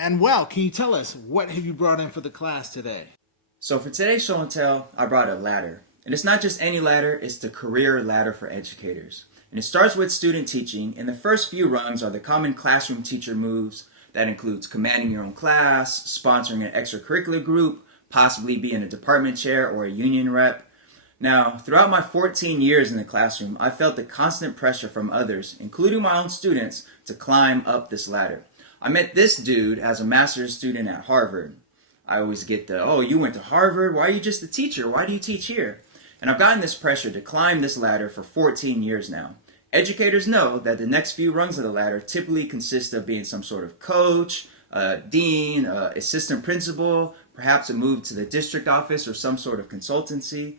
Manuel, can you tell us what have you brought in for the class today? So for today's show and tell, I brought a ladder. And it's not just any ladder, it's the career ladder for educators. And it starts with student teaching, and the first few rungs are the common classroom teacher moves. That includes commanding your own class, sponsoring an extracurricular group, possibly being a department chair or a union rep. Now, throughout my 14 years in the classroom, I felt the constant pressure from others, including my own students, to climb up this ladder. I met this dude as a master's student at Harvard. I always get the, oh, you went to Harvard? Why are you just a teacher? Why do you teach here? And I've gotten this pressure to climb this ladder for 14 years now. Educators know that the next few rungs of the ladder typically consist of being some sort of coach, dean, assistant principal, perhaps a move to the district office or some sort of consultancy.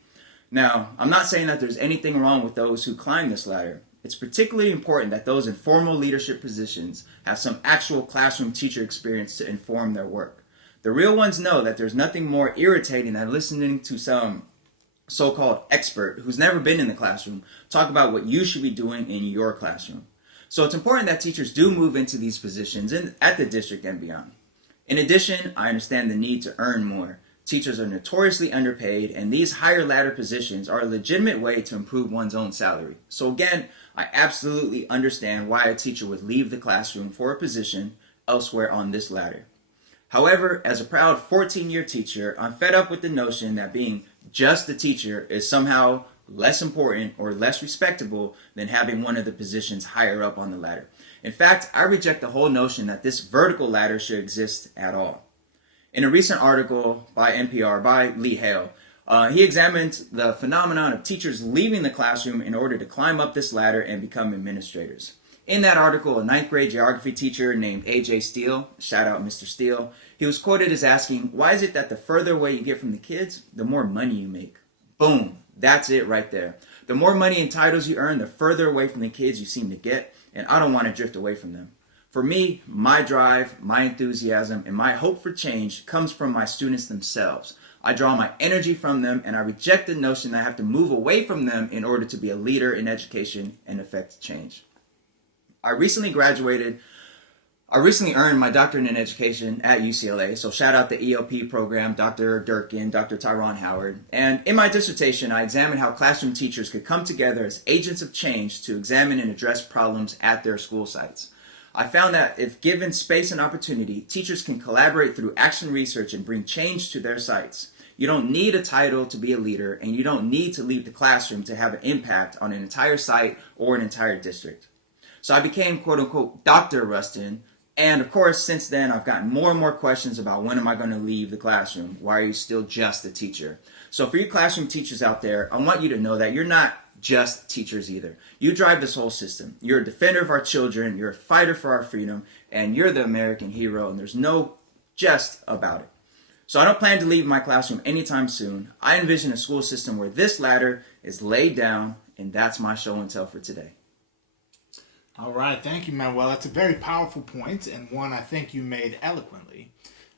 Now, I'm not saying that there's anything wrong with those who climb this ladder. It's particularly important that those in formal leadership positions have some actual classroom teacher experience to inform their work. The real ones know that there's nothing more irritating than listening to some so-called expert who's never been in the classroom talk about what you should be doing in your classroom. So it's important that teachers do move into these positions at the district and beyond. In addition, I understand the need to earn more. Teachers are notoriously underpaid, and these higher ladder positions are a legitimate way to improve one's own salary. So again, I absolutely understand why a teacher would leave the classroom for a position elsewhere on this ladder. However, as a proud 14-year teacher, I'm fed up with the notion that being just a teacher is somehow less important or less respectable than having one of the positions higher up on the ladder. In fact, I reject the whole notion that this vertical ladder should exist at all. In a recent article by NPR by Lee Hale, he examined the phenomenon of teachers leaving the classroom in order to climb up this ladder and become administrators. In that article, a 9th grade geography teacher named A.J. Steele, shout out Mr. Steele, he was quoted as asking, why is it that the further away you get from the kids, the more money you make? Boom, that's it right there. The more money and titles you earn, the further away from the kids you seem to get, and I don't want to drift away from them. For me, my drive, my enthusiasm, and my hope for change comes from my students themselves. I draw my energy from them, and I reject the notion that I have to move away from them in order to be a leader in education and affect change. I recently earned my doctorate in education at UCLA, so shout out the ELP program, Dr. Durkin, Dr. Tyrone Howard. And in my dissertation, I examined how classroom teachers could come together as agents of change to examine and address problems at their school sites. I found that if given space and opportunity, teachers can collaborate through action research and bring change to their sites. You don't need a title to be a leader, and you don't need to leave the classroom to have an impact on an entire site or an entire district. So I became, quote-unquote, Dr. Rustin, and of course, since then, I've gotten more and more questions about when am I going to leave the classroom? Why are you still just a teacher? So for you classroom teachers out there, I want you to know that you're not just teachers either. You drive this whole system. You're a defender of our children, you're a fighter for our freedom, and you're the American hero, and there's no just about it. So I don't plan to leave my classroom anytime soon. I envision a school system where this ladder is laid down, and that's my show and tell for today. All right, thank you, Manuel. That's a very powerful point, and one I think you made eloquently.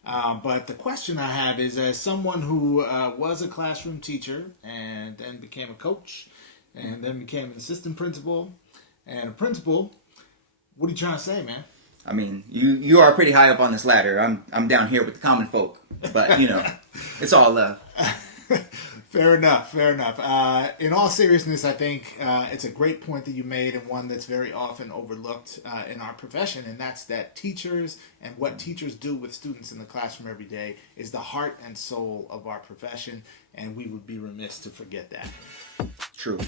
But the question I have is, as someone who was a classroom teacher and then became a coach and then became an assistant principal and a principal, what are you trying to say, man? I mean, you are pretty high up on this ladder. I'm down here with the common folk, but you know, it's all love. Fair enough. In all seriousness, I think it's a great point that you made, and one that's very often overlooked in our profession, and that's that teachers and what teachers do with students in the classroom every day is the heart and soul of our profession, and we would be remiss to forget that. True.